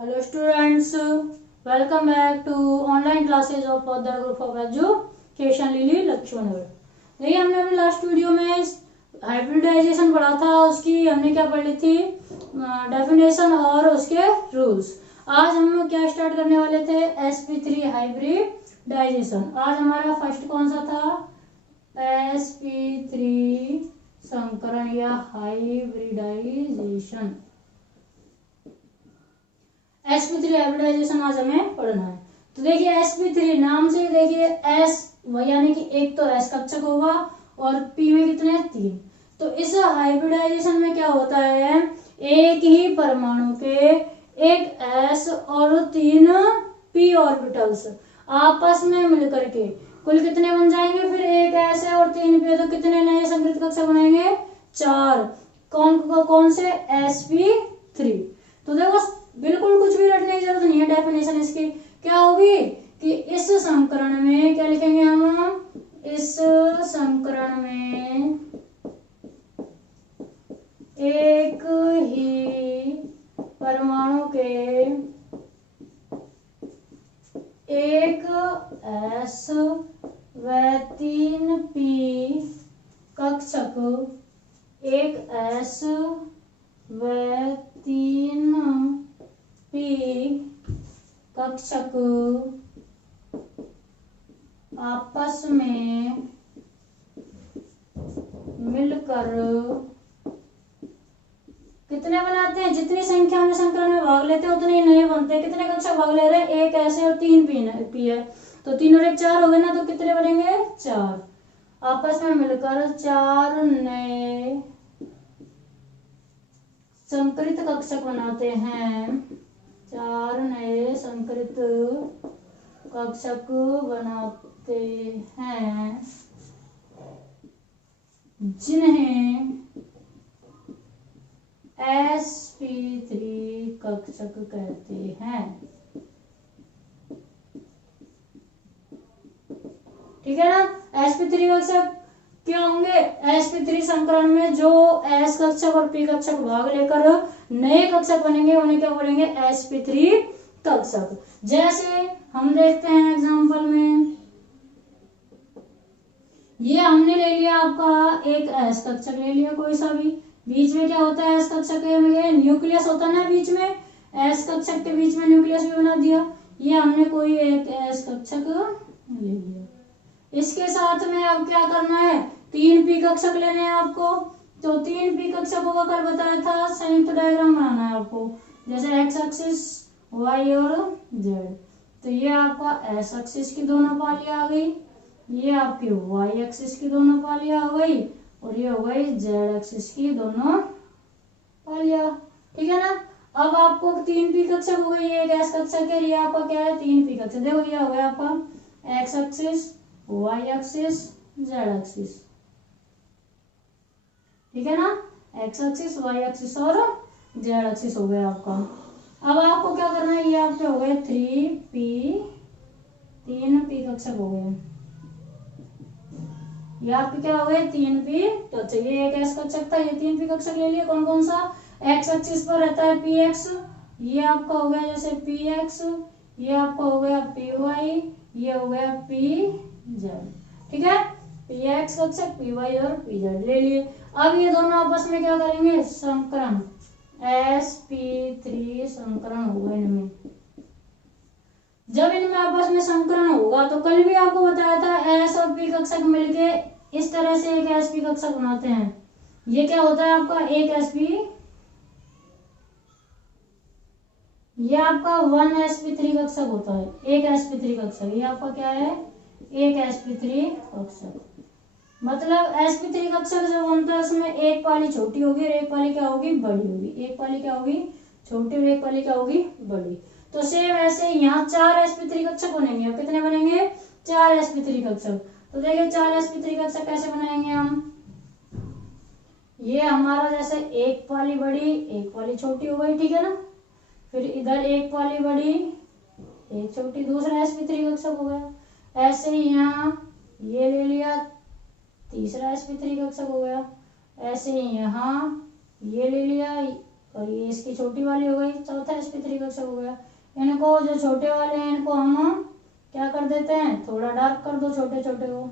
Hello students, welcome back to online classes of Further Group of Education लिली लक्ष्मणगढ़। देखिए हमने अपने लास्ट वीडियो में हाइब्रिडाइजेशन पढ़ा था, उसकी हमने क्या पढ़ी थी, डेफिनेशन और उसके रूल्स। आज हम क्या स्टार्ट करने वाले थे, sp3 हाइब्रिडाइजेशन। आज हमारा फर्स्ट कौन सा था, sp3 संकरण या हाइब्रिडाइजेशन। sp3 हाइब्रिडाइजेशन आज हमें पढ़ना है। तो देखिए sp3 नाम से देखिए s यानी कि एक तो s कक्षक होगा और p में कितने 3। तो इस हाइब्रिडाइजेशन में क्या होता है, एक ही परमाणु के एक s और 3 p ऑर्बिटल्स आपस में मिलकर के कुल कितने बन जाएंगे, फिर एक s है और 3 p है तो कितने नए संकृत कक्षक बनेंगे, 4। कौन से, sp3। तो देखो बिल्कुल कुछ भी रटने की जरूरत नहीं है, डेफिनेशन इसकी क्या होगी कि इस संकरण में क्या लिखेंगे हम, इस संकरण में एक ही परमाणु के एक s व 3 p कक्षक, एक s व 3 p कक्षक आपस में मिलकर कितने बनाते हैं, जितनी संख्या में संकरण में भाग लेते हैं उतने ही नए बनते हैं। कितने कक्षक भाग ले रहे हैं, एक ऐसे और 3 पी है तो 3 और 1 4 हो गए ना, तो कितने बनेंगे, 4। आपस में मिलकर 4 नए संकरित कक्षक बनाते हैं, 4 नए संकरित कक्षक बनाते हैं जिन्हें sp3 कक्षक कहते हैं। ठीक है ना, sp3 कक्षक क्या होंगे, sp3 संकरण में जो s कक्षक और p कक्षक भाग लेकर नए कक्षक बनेंगे उन्हें क्या बोलेंगे, sp3 कक्षक। जैसे हम देखते हैं एग्जांपल में, ये हमने ले लिया आपका एक s कक्षक ले लिया कोई सा भी, बीच में क्या होता है, s कक्षक में न्यूक्लियस होता है ना, बीच में s कक्षक के बीच में न्यूक्लियस भी बना दिया। ये हमने कोई एक s कक्षक ले लिया, इसके साथ में अब क्या करना है, 3 p कक्षक लेने हैं आपको। तो 3 p कक्षकों का कल बताया था, संयुक्त डायग्राम बनाना है आपको, जैसे x एक्सिस, y और z। तो ये आपका s एक्सिस की दोनों पालियां आ गई, ये आपकी y एक्सिस की दोनों पालियां आ गई और ये हो गई z एक्सिस की दोनों पालियां। ठीक है ना, अब आपको 3 p कक्षक हो गई, एक s कक्षक है, ये आपका क्या है, 3 p कक्षक। देखो ये हो गया आपका x axis, y axis, z axis. ठीक है ना, x एक्सिस, y एक्सिस और z एक्सिस हो गया आपका। अब आपको क्या करना है, ये आपके हो गए 3 p कक्षक हो गए, ये आपके क्या हो गए 3 p कक्षक। ये एक s कक्षक था, ये 3 p कक्षक ले लिए। कौन कौन सा, x एक्सिस पर रहता है px, ये आपका हो गया जैसे px, ये आपका हो गया py, ये हो गया pz। ठीक है, px कक्षक, py और pz ले लिए। अब ये दोनों आपस में क्या करेंगे, संकरण, sp3 संकरण होगा इनमें। जब इनमें आपस में संकरण होगा तो कल भी आपको बताया था s और p कक्षक मिलके इस तरह से एक sp कक्षक बनाते हैं। ये क्या होता है आपका एक sp, ये आपका 1 sp3 कक्षक होता है, एक sp3 कक्षक। ये आपका क्या है, एक sp3 कक्षक। मतलब sp3 कक्षक जो बनता है उसमें एक पाली छोटी होगी और एक पाली क्या होगी, बड़ी होगी। एक पाली क्या होगी, छोटी और एक पाली क्या होगी, बड़ी। तो सेम ऐसे यहाँ 4 sp3 कक्षक बनेंगे। अब कितने बनेंगे, 4 sp3 कक्षक। तो देखिए 4 sp3 कक्षक कैसे बनाएंगे हम, ये हमारा जैसे एक पाली बड़ी एक पाली छोटी हो गई, ठीक है ना, फिर इधर एक पाली बड़ी एक छोटी, दूसरा sp3 कक्षक हो गया। ऐसे ही यहाँ ये ले लिया, तीसरा sp3 कक्षक हो गया। ऐसे ही यहाँ ये ले लिया, और ये इसकी छोटी वाली हो गई, चौथा sp3 कक्षक हो गया। इनको जो छोटे वाले हैं इनको हम क्या कर देते हैं, थोड़ा डार्क कर दो छोटे छोटे को।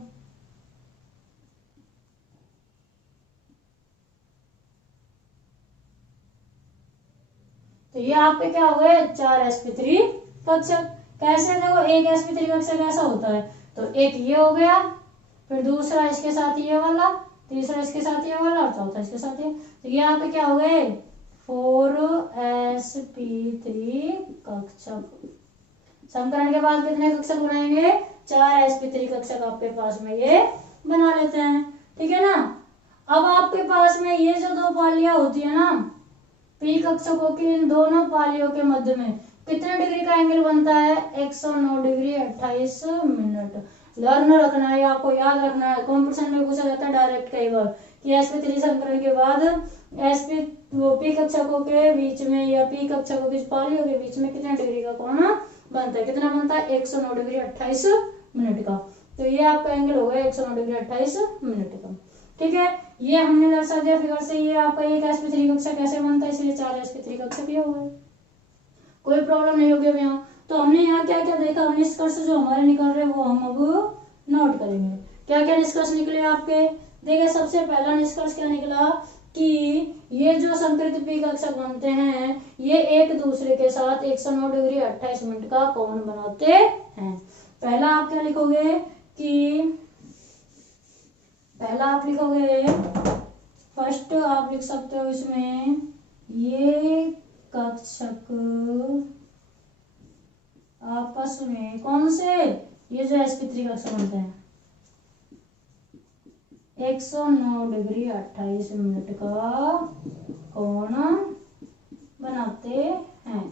तो ये आपके क्या हो गए, 4 sp3 कक्षक। कैसे, देखो एक sp3 कक्षक ऐसा होता है, तो एक ये हो गया, फिर दूसरा इसके साथ ये वाला, तीसरा इसके साथ ये वाला और चौथा इसके साथ ये। तो ये आपके क्या हो गए, 4 sp3 कक्षक। समीकरण के बाद कितने कक्षक बनाएंगे, 4 sp3 कक्षक आपके पास में ये बना लेते हैं, ठीक है ना। अब आपके पास में ये जो दो पालियां होती है ना, पी कक्षकों की, इन दोनों पालियों के मध्य में कितने डिग्री का एंगल बनता है, 109 डिग्री 28 मिनट। लर्न रखना है, आपको याद रखना है, कॉम्पिटिशन में पूछा जाता है डायरेक्ट कई बार कि sp3 समीकरण के बाद पी कक्षकों के बीच में या पी कक्षकों की पालियों के बीच में कितने डिग्री का कोण बनता है, कितना बनता है, 109 डिग्री 28 मिनट का। तो ये आपका एंगल हो गया 109 डिग्री 28 मिनट का, ठीक है। ये हमने दर्शा दिया फिगर से, ये आपका एक sp3 कक्षक कैसे बनता है, इसलिए 4 sp3 कक्षक ये हो गए। कोई प्रॉब्लम नहीं होगी अब यहाँ। तो हमने यहाँ क्या क्या देखा, निष्कर्ष जो हमारे निकल रहे हैं वो हम अब नोट करेंगे। क्या क्या निष्कर्ष निकले आपके, देखिए सबसे पहला निष्कर्ष क्या निकला कि ये जो संकृत पी कक्षक बनते हैं ये एक दूसरे के साथ 109 डिग्री 28 मिनट का कोण बनाते हैं। पहला आप क्या लिखोगे कि पहला आप लिखोगे, फर्स्ट आप लिख सकते हो इसमें, ये कक्षक आपस में कौन से, ये जो sp3 कक्षक बनते हैं 109 डिग्री 28 मिनट का कोण बनाते हैं।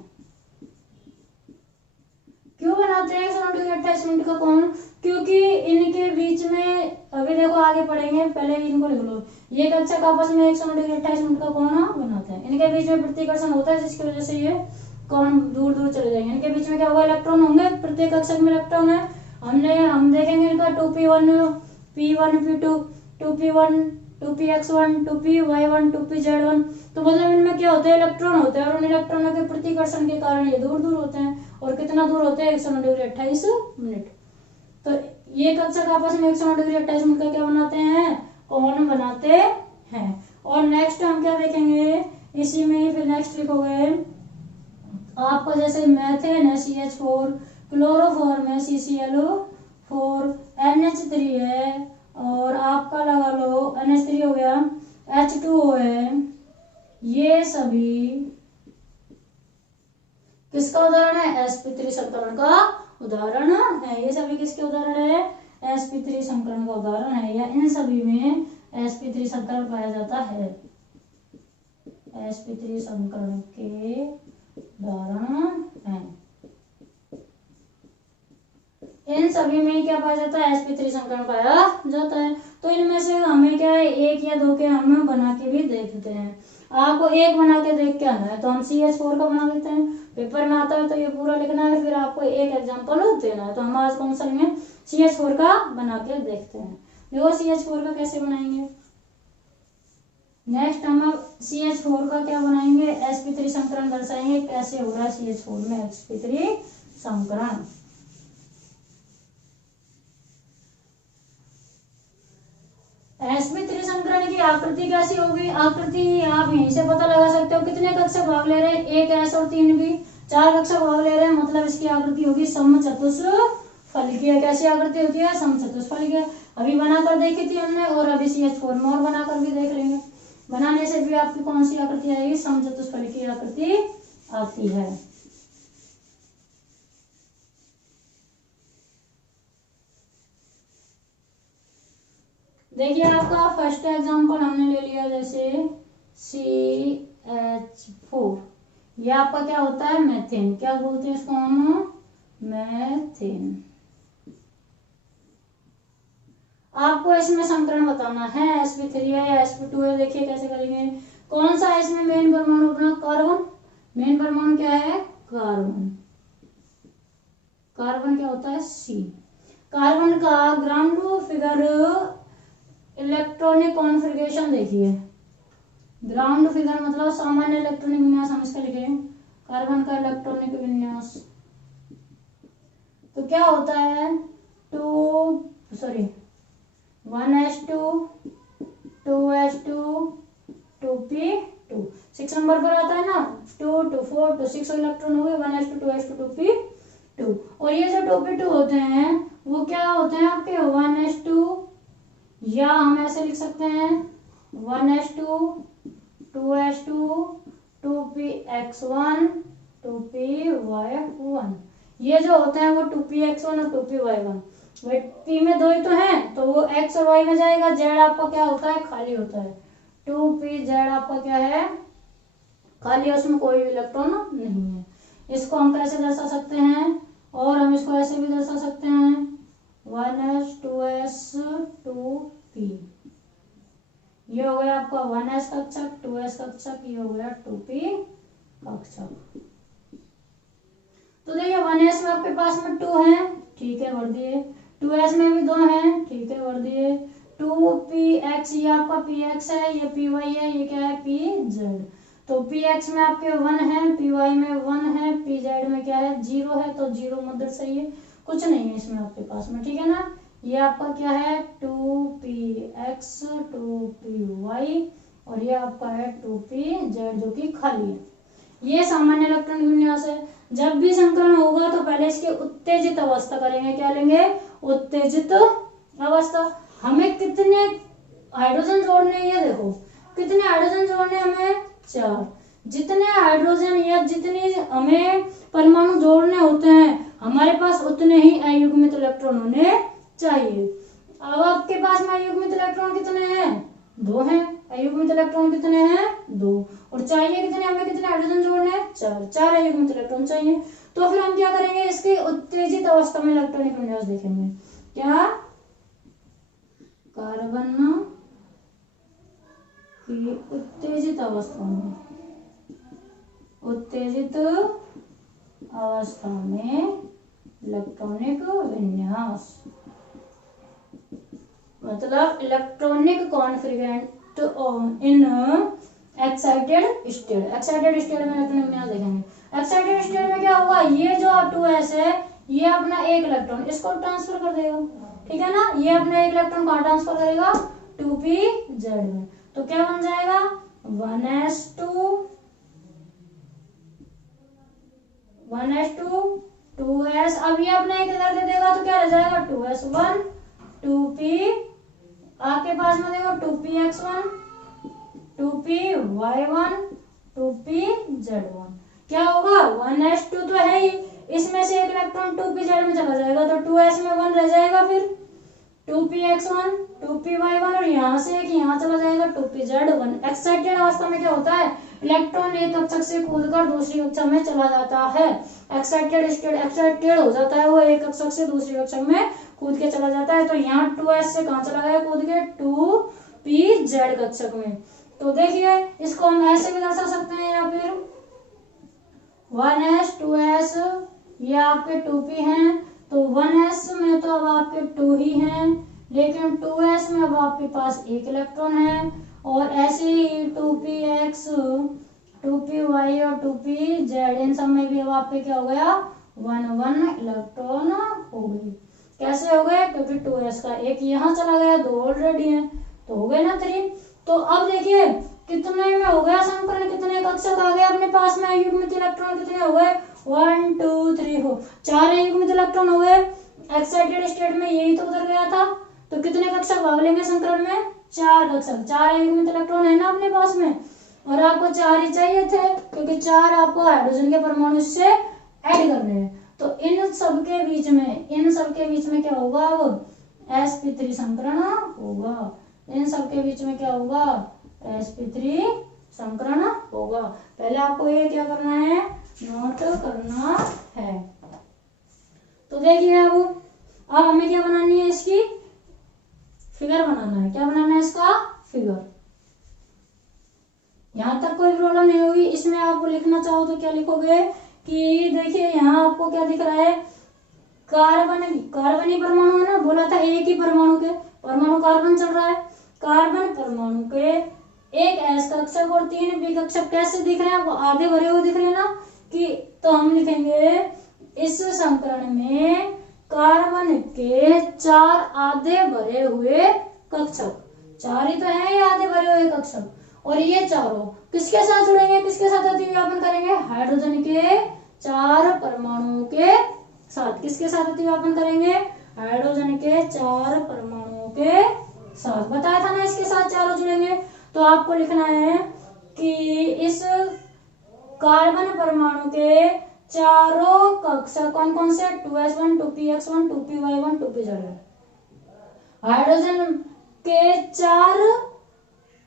क्यों बनाते हैं 109 डिग्री 28 मिनट का कोण, क्योंकि इनके बीच में, अभी देखो आगे पढ़ेंगे, पहले इनको लिख लो। ये कक्षक आपस में 109 डिग्री 28 मिनट का कोण बनाते हैं, इनके बीच में प्रतिकर्षण होता है जिसकी वजह से ये कोण दूर दूर चले जाएंगे। इनके बीच में क्या होगा, इलेक्ट्रॉन होंगे, प्रत्येक कक्षक में इलेक्ट्रॉन है। हम देखेंगे इनका 2p1 p1 p2 2p1 2px1 2py1 2pz1, तो मतलब इनमें क्या होते हैं, इलेक्ट्रॉन होते हैं, और उन इलेक्ट्रॉनों के प्रतिकर्षण के कारण ये दूर दूर होते हैं। और कितना दूर होते हैं, 109 डिग्री 28 मिनट। तो ये कक्षक आपस में 109 डिग्री 28 मिनट का क्या बनाते हैं, कोण बनाते हैं। और नेक्स्ट हम क्या देखेंगे, इसी में ही फिर नेक्स्ट लिखोगे आपका, जैसे मेथेन है CH4, क्लोरोफॉर्म है CCl4, NH3 है, और आपका लगा लो NH3 हो गया, H2O है, ये सभी किसका उदाहरण है, sp3 संकरण का उदाहरण है। ये सभी किसके उदाहरण है, sp3 संकरण का उदाहरण है, या इन सभी में sp3 संकरण पाया जाता है, sp3 संकरण के उदाहरण है। इन सभी में क्या पाया जाता है, sp3 संकरण पाया जाता है। तो इनमें से हमें क्या है, एक या दो के हम बना के भी देखते हैं। आपको एक बना के देख के आना है, तो हम CH4 का बना देते हैं, पेपर में आता है तो ये पूरा लिखना है, फिर आपको एक एग्जांपल देना है। तो हम आज कौन सा लेंगे, CH4 का बना के देखते हैं। देखो CH4 का कैसे बनाएंगे, नेक्स्ट हम अब CH4 का क्या बनाएंगे, sp3 संकरण दर्शाएंगे, कैसे हो रहा है CH4 में sp3 संकरण। sp3 संकरण की आकृति कैसी होगी, आकृति आप यहीं से पता लगा सकते हो। कितने कक्षक भाग ले रहे हैं, एक s और 3 भी, 4 कक्षक भाग ले रहे हैं, मतलब इसकी आकृति होगी समचतुष्फलकीय। कैसी आकृति होती है, समचतुष्फलकीय। अभी बनाकर देखी थी हमने, और अभी CH4 में और बनाकर भी देख लेंगे। बनाने से भी आपकी कौन सी आकृति आएगी, समचतुष्फलकीय आकृति आती है। देखिए आपका फर्स्ट एग्जांपल हमने ले लिया, जैसे CH4, ये आपका क्या होता है, मेथेन। क्या बोलते हैं इसको हम, मेथेन। आपको इसमें संकरण बताना है, sp3 है या sp2 है। देखिए कैसे करेंगे, कौन सा इसमें मेन परमाणु अपना, कार्बन। मेन परमाणु क्या है, कार्बन। कार्बन क्या होता है, C। कार्बन का ग्राउंड फिगर इलेक्ट्रॉनिक कॉन्फ़िगरेशन देखिए, ग्राउंड फिगर मतलब सामान्य इलेक्ट्रॉनिक विन्यास हम इसका लिखे कार्बन का इलेक्ट्रॉनिक विन्यास। तो क्या होता है 1s2 2s2 2p2 6 नंबर पर आता है ना 2 2 4 2 6 इलेक्ट्रॉन हुए 1s2 2s2 2p2। और ये जो 2p2 होते हैं वो क्या होते हैं आपके 1s2 या हम ऐसे लिख सकते हैं 1s2 2s2 2px1 2py1। ये जो होते हैं वो 2px1 और 2py1 p में दो ही तो हैं तो वो x और y में जाएगा। z आपका क्या होता है खाली होता है 2pz आपका क्या है खाली है, उसमें कोई इलेक्ट्रॉन नहीं है। इसको हम कैसे दर्शा सकते हैं और हम इसको ऐसे भी दर्शा सकते हैं 1s 2s 2p। ये हो गया आपका 1s कक्षक 2s कक्षक, ये हो गया 2p कक्षक। तो देखिए 1s में आपके पास में 2 है, ठीक है भर दिए। 2s में भी 2 है, ठीक है भर दिए। 2px ये आपका px है, ये py है, ये क्या है pz। तो px में आपके 1 है, py में 1 है, pz में क्या है 0 है, तो 0 मत दर्शाइए, कुछ नहीं है इसमें आपके पास में, ठीक है ना। ये आपका क्या है 2px 2py और ये आपका है 2pz जो कि खाली है। ये सामान्य इलेक्ट्रॉनिक विन्यास है। जब भी संकरण होगा तो पहले इसकी उत्तेजित अवस्था करेंगे, क्या लेंगे उत्तेजित अवस्था। हमें कितने हाइड्रोजन जोड़ने हैं ये देखो, कितने हाइड्रोजन जोड़ने हमें 4। जितने हाइड्रोजन या जितने हमें परमाणु जोड़ने होते हैं हमारे पास उतने ही अयुग्मित इलेक्ट्रॉन होने चाहिए। अब आपके पास में अयुग्मित इलेक्ट्रॉन कितने हैं 2 हैं। अयुग्मित इलेक्ट्रॉन कितने हैं 2 और चाहिए कितने हमें कितने हाइड्रोजन जोड़ने हैं 4 अयुग्मित इलेक्ट्रॉन चाहिए। तो फिर हम क्या करेंगे इसकी उत्तेजित अवस्था में इलेक्ट्रॉनिक विन्यास देखेंगे। क्या कार्बन की उत्तेजित अवस्था में इलेक्ट्रॉनिक विन्यास मतलब electronic configuration in excited state. Excited state में इलेक्ट्रॉनिक विन्यास देखेंगे। एक्साइटेड स्टेट में क्या होगा ये जो 2s है ये अपना एक इलेक्ट्रॉन इसको ट्रांसफर कर देगा, ठीक है ना। ये अपना एक इलेक्ट्रॉन कहाँ ट्रांसफर करेगा 2pz में। तो क्या बन जाएगा 1s2 2s। अब ये अपना एक इधर दे देगा तो क्या रह जाएगा 2s1 2p आपके पास में देखो 2px1 2py1 2pz1। क्या होगा 1s2 तो है ही, इसमें से एक इलेक्ट्रॉन 2pz में चला जाएगा तो 2s में 1 रह जाएगा, फिर 2px1 2py1 और यहाँ से एक यहाँ चला जाएगा 2pz1। एक्साइटेड अवस्था में क्या होता है इलेक्ट्रॉन एक कक्षक से कूदकर दूसरी कक्षक में चला जाता है। एक्साइटेड स्टेट एक्साइटेड हो जाता है वो एक कक्षक से दूसरी कक्षक में कूद के चला जाता है। तो यहाँ 2s से कहाँ चला गया कूद के 2pz कक्षक में। तो देखिए इसको हम ऐसे भी दर्शा सकते हैं या फिर 1s 2s ये आपके 2p हैं तो 1s में तो अब आपके 2 ही हैं, लेकिन 2s में अब आपके पास एक इलेक्ट्रॉन है और ऐसे ही 2px 2py और 2pz इन सब में भी अब आपके क्या हो गया 1 इलेक्ट्रॉन हो गए। कैसे हो गए क्योंकि 2s का एक यहाँ चला गया 2 ऑलरेडी है तो हो गए ना 3। तो अब देखिए कितने में हो गया संकरण, कितने कक्षक आ गए अपने पास में अयुग्मित इलेक्ट्रॉन कितने हो गए 1 2 3 4 4 अयुग्मित इलेक्ट्रॉन हो गए। एक्साइटेड स्टेट में यही तो उधर गया था तो कितने कक्षक भाग लेंगे संकरण में 4 कक्षक। 4 अयुग्मित इलेक्ट्रॉन है ना अपने पास में और आपको 4 ही चाहिए थे क्योंकि 4 आपको हाइड्रोजन के परमाणु से ऐड करने हैं। तो इन सब के बीच में क्या होगा अब sp3 संकरण होगा। इन सब के बीच में क्या होगा sp3 संकरण होगा। पहले आपको ये क्या करना है नोट करना है। तो देखिए अब हमें क्या बनानी है इसकी फिगर बनाना है। क्या बनाना है इसका फिगर। यहां तक कोई प्रॉब्लम नहीं होगी। इसमें आप लिखना चाहो तो क्या लिखोगे कि देखिए यहाँ आपको क्या दिख रहा है कार्बनी परमाणु है ना, बोला था एक ही परमाणु के परमाणु कार्बन चल रहा है। कार्बन परमाणु के एक एस कक्षक और 3 पी कक्षक कैसे दिख रहे हैं आपको? आधे भरे हुए दिख रहे हैं ना कि तो हम लिखेंगे इस संकरण में कार्बन के 4 आधे भरे हुए कक्षक, 4 ही तो है ये आधे भरे हुए कक्षक, और ये चारों किसके साथ जुड़ेंगे, किसके साथ अतिव्यापन करेंगे? हाइड्रोजन के 4 परमाणुओं के साथ। किसके साथ अतिव्यापन करेंगे? हाइड्रोजन के 4 परमाणुओं के साथ। बताया था ना इसके साथ चारों जुड़ेंगे। तो आपको लिखना है कि इस कार्बन परमाणु के चारों कक्षक कौन कौन से? 2s1, 2px1, 2py1, 2pz1। Hydrogen के 4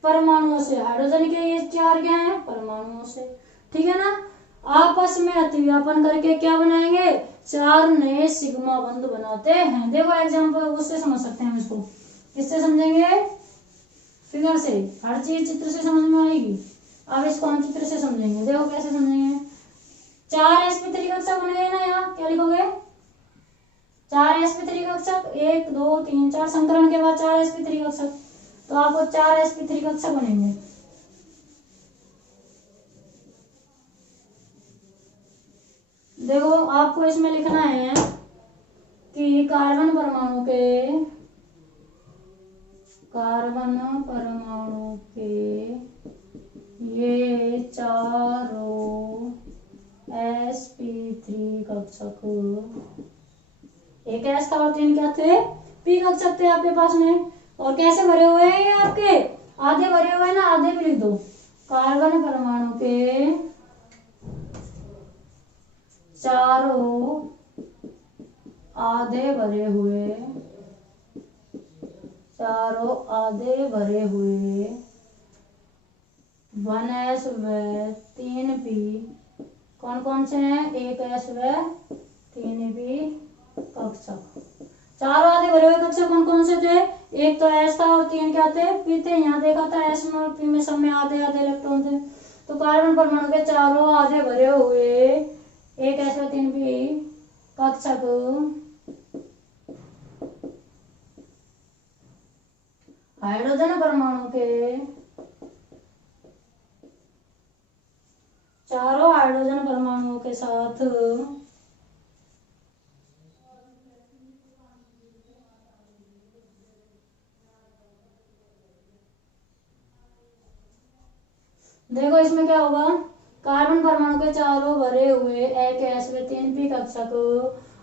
परमाणुओं से, हाइड्रोजन के ये 4 क्या है? परमाणुओं से, ठीक है ना। आपस में अतिव्यापन करके क्या बनाएंगे? 4 नए सिग्मा बंध बनाते हैं। देखो एग्जांपल उससे समझ सकते हैं हम इसको। किससे समझेंगे? फिगर से। हर चीज चित्र से समझ में आएगी। अब इसको हम चित्र से समझेंगे। देखो कैसे समझेंगे। 4 sp3 कक्षक बन गए ना। यहाँ क्या लिखोगे? 4 sp3 कक्षक, 1 2 3 4 संकरण के बाद 4 sp3 कक्षक, तो आपको 4 sp3 कक्षक बनेंगे। देखो आपको इसमें लिखना है कि कार्बन परमाणु के ये चारों sp3 कक्षक, एक एस था और 3 क्या थे? पी कक्षक थे आपके पास में। और कैसे भरे हुए हैं ये आपके? आधे भरे हुए हैं ना, आधे भी लिख दो। कार्बन परमाणु के चारों आधे भरे हुए, चारों आधे भरे हुए 1s व 3p कौन कौन से हैं? 1s व 3p कक्षक। चारों आधे भरे हुए कक्षक कौन कौन से थे? एक तो एस था और 3 क्या थे? पी थे। यहाँ देखा था एस में और पी में सब में आधे आधे इलेक्ट्रॉन थे। तो कार्बन परमाणु के चारों आधे भरे हुए 1s व 3p कक्षक हाइड्रोजन परमाणु के चारों हाइड्रोजन परमाणुओं के साथ देखो इसमें क्या होगा? कार्बन परमाणु के चारों भरे हुए 1s व 3p कक्षक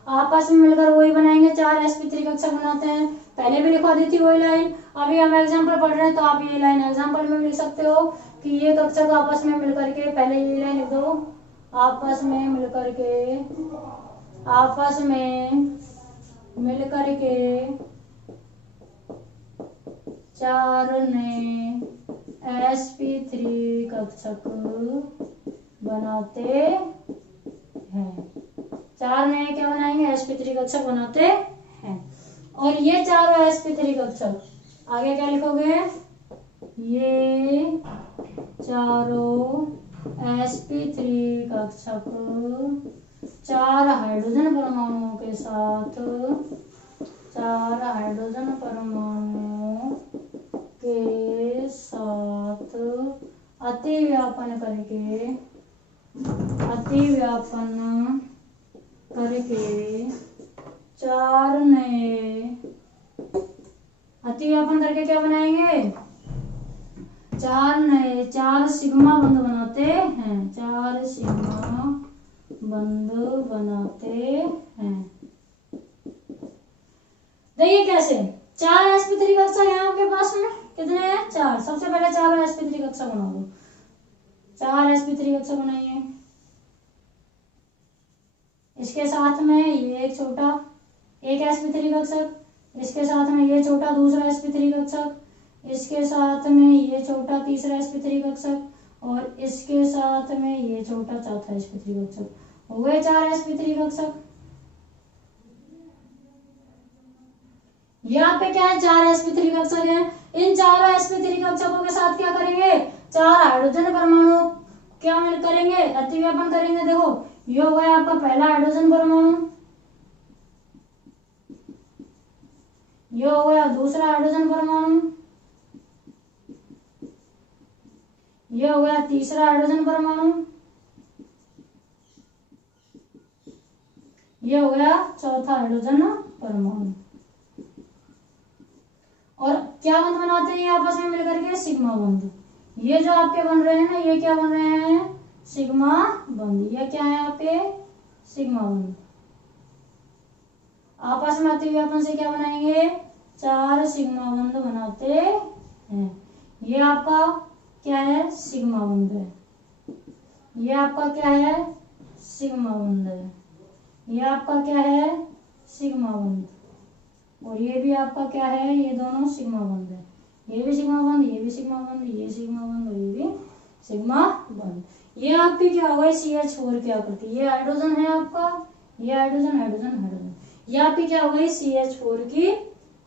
आपस में मिलकर वही बनाएंगे, 4 sp3 कक्षक बनाते हैं। पहले भी लिखवा दी थी वही लाइन। अभी हम एग्जांपल पढ़ रहे हैं तो आप ये लाइन एग्जांपल में भी लिख सकते हो कि ये कक्षक आपस में मिलकर के, पहले ये लाइन लिख दो, आपस में मिलकर के 4 नए sp3 कक्षक बनाते हैं। 4 नए क्या बनाएंगे? sp3 कक्षक बनाते हैं। और ये चारों sp3 कक्षक, आगे क्या लिखोगे? ये चारों sp3 कक्षक 4 हाइड्रोजन परमाणुओं के साथ, 4 हाइड्रोजन परमाणुओं के साथ अतिव्यापन करके 4 नए, अतिव्यापन करके क्या बनाएंगे? 4 नए 4 सिग्मा बंध बनाते हैं, 4 सिग्मा बंध बनाते हैं। देखिए कैसे 4 sp3 कक्षा है आपके पास में, कितने हैं? 4। सबसे पहले 4 sp3 कक्षा बना दो। 4 sp3 कक्षा बनाइए। इसके साथ में ये एक छोटा एक sp3 कक्षक, इसके साथ में ये छोटा दूसरा sp3 कक्षक, इसके साथ में ये छोटा तीसरा sp3 कक्षक और इसके साथ में ये छोटा चौथा sp3 कक्षक। हो गए 4 sp3 कक्षक। यहाँ पे क्या है? 4 sp3 कक्षक है। इन चारों sp3 कक्षकों के साथ क्या करेंगे? 4 हाइड्रोजन परमाणु क्या करेंगे? अतिव्यापन करेंगे। देखो ये हो गया आपका पहला हाइड्रोजन परमाणु, ये हो गया दूसरा हाइड्रोजन परमाणु, ये हो गया तीसरा हाइड्रोजन परमाणु, ये हो गया चौथा हाइड्रोजन परमाणु। और क्या बंध बनाते हैं ये आपस में मिलकर के? सिग्मा बंध। ये जो आपके बन रहे हैं ना, ये क्या बन रहे हैं? सिग्मा बंध। ये क्या है आपके? सिग्मा बंध। आपस में आते हुए अपन से क्या बनाएंगे? 4 सिग्मा बंध बनाते हैं। ये आपका क्या है? सिग्मा बंध है। ये आपका क्या है? सिग्मा बंध है। ये आपका क्या है? सिग्मा बंध। और ये भी आपका क्या है? ये दोनों सिग्मा बंध है। ये भी सिग्मा बंध, ये भी सिग्मा बंध, ये सिग्मा बंध और ये भी सिग्मा बंध। ये आपकी क्या हो गई? CH4 की आकृति। ये हाइड्रोजन है आपका, ये हाइड्रोजन हाइड्रोजन हाइड्रोजन, ये आपकी क्या हो गई? CH4 की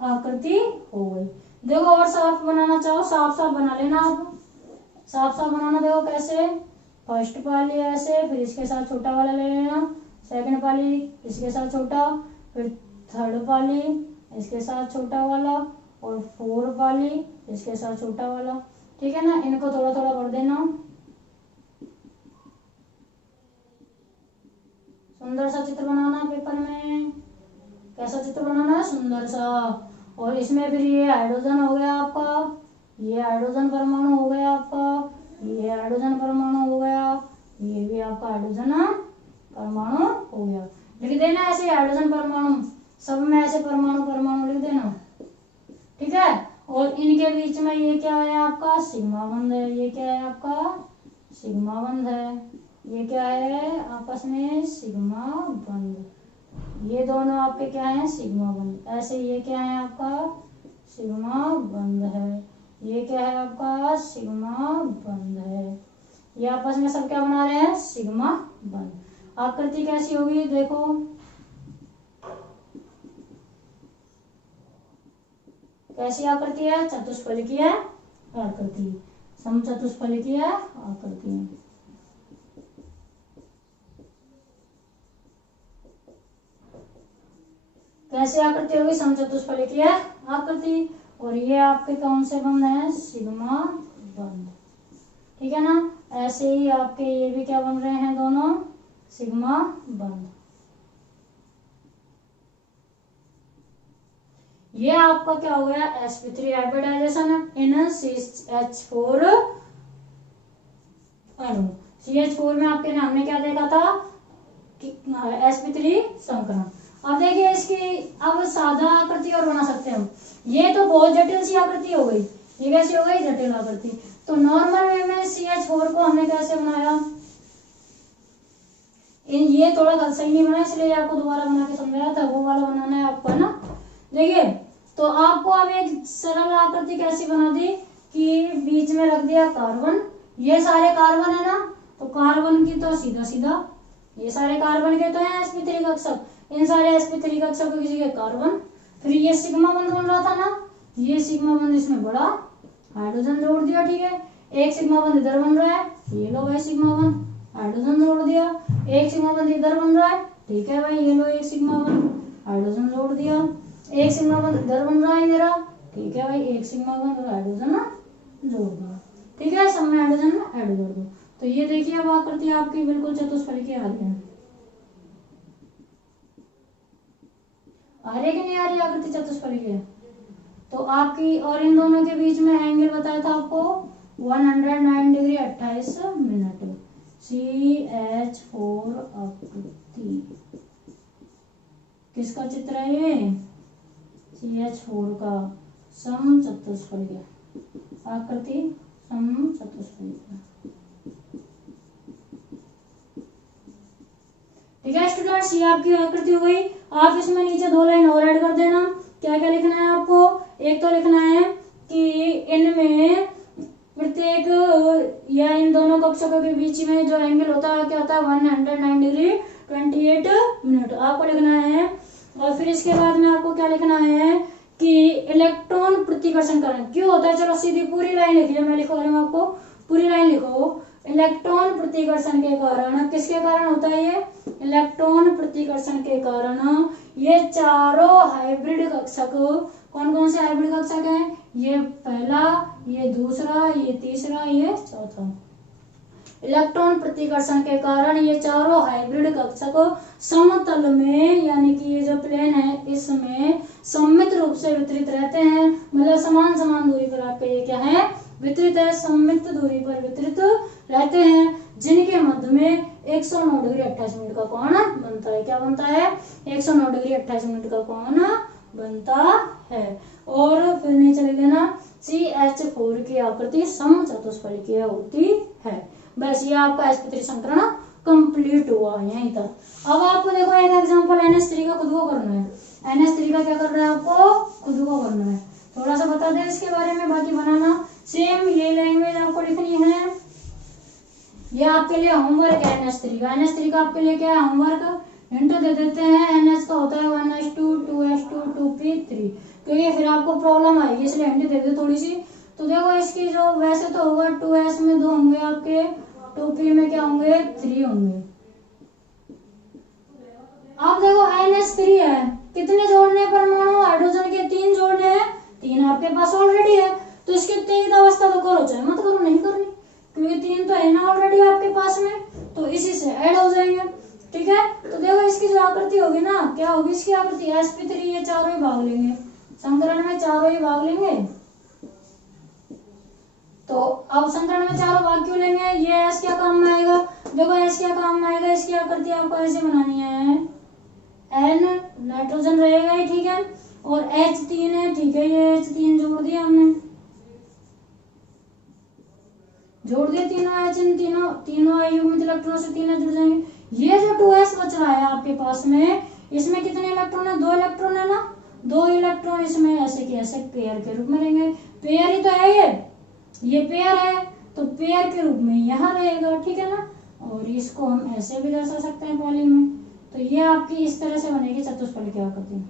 आकृति हो गई। देखो और साफ बनाना चाहो साफ साफ बना लेना आप। साफ साफ बनाना देखो कैसे? फर्स्ट पाली ऐसे, फिर इसके साथ छोटा वाला ले लेना, सेकंड पाली इसके साथ छोटा, फिर थर्ड पाली इसके साथ छोटा वाला, और 4 पाली इसके साथ छोटा वाला। ठीक है ना? इनको थोड़ा थोड़ा कर देना। सुंदर सा चित्र बनाना पेपर में। कैसा चित्र बनाना है? सुंदर सा। और इसमें फिर ये हाइड्रोजन हो गया आपका, ये हाइड्रोजन परमाणु हो गया आपका, ये हाइड्रोजन परमाणु हो गया, ये भी आपका हाइड्रोजन परमाणु हो गया। लिख देना ऐसे हाइड्रोजन परमाणु, सब में ऐसे परमाणु परमाणु लिख देना। ठीक है? और इनके बीच में ये क्या है आपका? सिग्मा बंध है। ये क्या है आपका? सिग्मा बंध है। ये क्या है? आपस में सिग्मा बंध। ये दोनों आपके क्या है? सिग्मा बंध। ऐसे ये क्या है आपका? सिग्मा बंध है। ये क्या है आपका? सिग्मा बंध है। ये आपस में सब क्या बना रहे हैं? सिग्मा बंध। आकृति कैसी होगी देखो, कैसी आकृति है? चतुष्फलकीय आकृति, समचतुष्फलकीय आकृति। कैसी आकृति होगी? समचतुष्फलकीय आकृति। और ये आपके कौन से बंध है? सिग्मा बंध। ठीक है ना? ऐसे ही आपके ये भी क्या बन रहे हैं? दोनों सिग्मा बंध। ये आपका क्या हो गया? sp3 हाइब्रिडाइजेशन इन CH4 अणु। CH4 में आपके हमने क्या देखा था? sp3 संकरण। अब देखिए इसकी अब सादा आकृति और बना सकते हैं हम। ये तो बहुत जटिल सी आकृति हो गई। ये कैसी हो गई? जटिल आकृति। तो नॉर्मल वे में CH4 को हमने कैसे बनाया? ये थोड़ा सही नहीं बना, इसलिए आपको दोबारा बना के समझाया था। वो वाला बनाना है आपको, है ना? देखिए तो आपको अब एक सरल आकृति कैसी बना दी कि बीच में रख दिया कार्बन। ये सारे कार्बन है ना, तो कार्बन की तो सीधा सीधा ये सारे कार्बन के तो है sp3 कक्षक, इन सारे sp3 कक्षक किसी के कार्बन। फिर ये सिग्मा बंध बन रहा था ना, ये सिग्मा बंध इसमें बड़ा हाइड्रोजन जोड़ दिया। ठीक है? एक सिग्मा बंध इधर बन रहा है, ये लो भाई सिग्मा बंध, हाइड्रोजन जोड़ दिया। एक सिग्मा बंध इधर बन रहा है, ठीक है भाई, ये लो एक सिग्मा बंध, हाइड्रोजन जोड़ दिया। एक सिग्मा बंध इधर बन रहा है मेरा, ठीक है भाई, एक सिग्मा बंध और हाइड्रोजन ना जोड़ दिया। ठीक है? सब में हाइड्रोजन ना ऐड कर दो। तो ये देखिए अब आकृति आपकी बिल्कुल चतुष्फलकीय आ रही है। आ रही है कि नहीं आ रही आकृति चतुष्फलकीय? तो आपकी और इन दोनों के बीच में एंगल बताया था आपको 109 डिग्री 28 मिनट। CH4 आकृति किसका चित्र है? ये CH4 का समचतुष्फलकीय आकृति, समचतुष्फलकीय। ठीक है स्टूडेंट्स, ये आपकी आकृति हो गई। आप इसमें नीचे 2 लाइन और ऐड कर देना। क्या क्या लिखना है आपको? एक तो लिखना है कि इनमें प्रत्येक या इन दोनों कक्षकों के बीच में जो एंगल होता है क्या होता है? 109 डिग्री 28 मिनट आपको लिखना है। और फिर इसके बाद में आपको क्या लिखना है कि इलेक्ट्रॉन प्रतिकर्षण कारण क्यों होता है? चलो सीधी पूरी लाइन लिखिए, मैं लिखवा रही हूँ आपको, पूरी लाइन लिखो। इलेक्ट्रॉन प्रतिकर्षण के कारण, किसके कारण होता है ये? इलेक्ट्रॉन प्रतिकर्षण के कारण ये चारों हाइब्रिड कक्षक, कौन कौन से हाइब्रिड कक्षक हैं? ये पहला, ये दूसरा, ये तीसरा, ये चौथा। इलेक्ट्रॉन प्रतिकर्षण के कारण ये चारों हाइब्रिड कक्षक समतल में, यानी कि ये जो प्लेन है इसमें सममित रूप से वितरित रहते हैं, मतलब समान समान दूरी पर आपके ये क्या है, वितरित है, सममित दूरी पर वितरित रहते हैं, जिनके मध्य में 109 डिग्री 28 मिनट का कोण बनता है। क्या बनता है? 109 डिग्री 28 मिनट का कोण बनता है। और फिर नहीं चले देना, CH4 की आकृति समचतुष्फलकीय होती है। बस ये आपका sp3 संकरण कंप्लीट हुआ यहीं तक। अब आपको देखो एक एग्जांपल NH3 का खुद को करना है। NH3 का क्या करना है आपको? खुद को करना है। थोड़ा सा बता दें इसके बारे में, बाकी बनाना सेम ये लैंग्वेज आपको लिखनी है। ये आपके लिए होमवर्क है NH3 का। NH3 का आपके लिए क्या है होमवर्क? हिंट दे देते हैं। NH का होता है 1s2 2s2 2p3, क्योंकि फिर आपको प्रॉब्लम आएगी इसलिए हिंट दे दे थोड़ी सी। तो देखो इसकी जो वैसे तो होगा 2s में 2 होंगे आपके, 2p में क्या होंगे 3 होंगे। अब देखो NH3 है, कितने जोड़ने परमाणु? हाइड्रोजन के 3 जोड़ने हैं, 3 आपके पास ऑलरेडी है, तो इसकी तेज अवस्था तो करो चाहे मत करो, नहीं करनी, क्योंकि 3 तो है ना ऑलरेडी आपके पास में, तो इसी से ऐड हो जाएंगे। ठीक है, तो देखो इसकी जो आकृति होगी ना, क्या होगी इसकी आकृति? sp3, ये चारों ही भाग लेंगे संकरण में, चारों ही भाग लेंगे। तो अब संकरण में चारों भाग क्यों लेंगे? ये S क्या काम में आएगा? देखो S क्या काम में आएगा, इसकी आकृति आपको ऐसे बनानी है, N नाइट्रोजन रहेगा ही, ठीक है, और H3 है, ठीक है, ये H3 जोड़ दिया हमने, जोड़ दिए तीनों H, इन तीनों युग्मित इलेक्ट्रॉनों से 3 जुड़ जाएंगे। ये जो 2s बच रहा है आपके पास में, इसमें कितने इलेक्ट्रॉन है? 2 इलेक्ट्रॉन है ना, 2 इलेक्ट्रॉन इसमें ऐसे के ऐसे पेयर के रूप में रहेंगे। पेयर ही तो है ये पेयर है, तो पेयर के रूप में यहाँ रहेगा, ठीक है ना। और इसको हम ऐसे भी दर्शा सकते हैं पॉली में, तो ये आपकी इस तरह से बनेगी चतुष्फलकीय आकृति।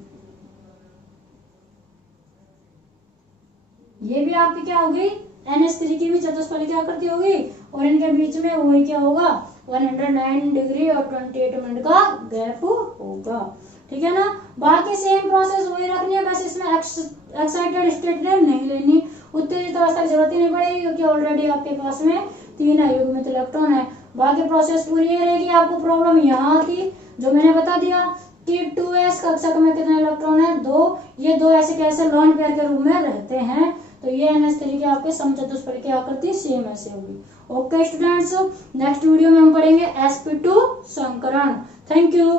ये भी आपकी क्या होगी? NH3 की भी चतुष्फलकीय आकृति होगी, और इनके बीच में वही क्या होगा? 109 डिग्री और 28 मिनट का गैप होगा, ठीक है ना। बाकी सेम प्रोसेस वही रखनी है, बस इसमें एक्साइटेड स्टेट नहीं लेनी, उत्तेजित अवस्था की जरूरत ही नहीं पड़ेगी, क्योंकि ऑलरेडी आपके पास में 3 युग्मित इलेक्ट्रॉन है। बाकी प्रोसेस पूरी ये रहेगी। आपको प्रॉब्लम यहाँ आती जो मैंने बता दिया कि 2s कक्षक में कितने इलेक्ट्रॉन है? 2, ये 2 ऐसे कैसे लॉन पेयर के रूप में रहते हैं, तो ये NH3 के आपके समचतुष्फलकीय आकृति सेम ऐसे होगी। ओके स्टूडेंट्स, नेक्स्ट वीडियो में हम पढ़ेंगे sp2 संकरण। Thank you.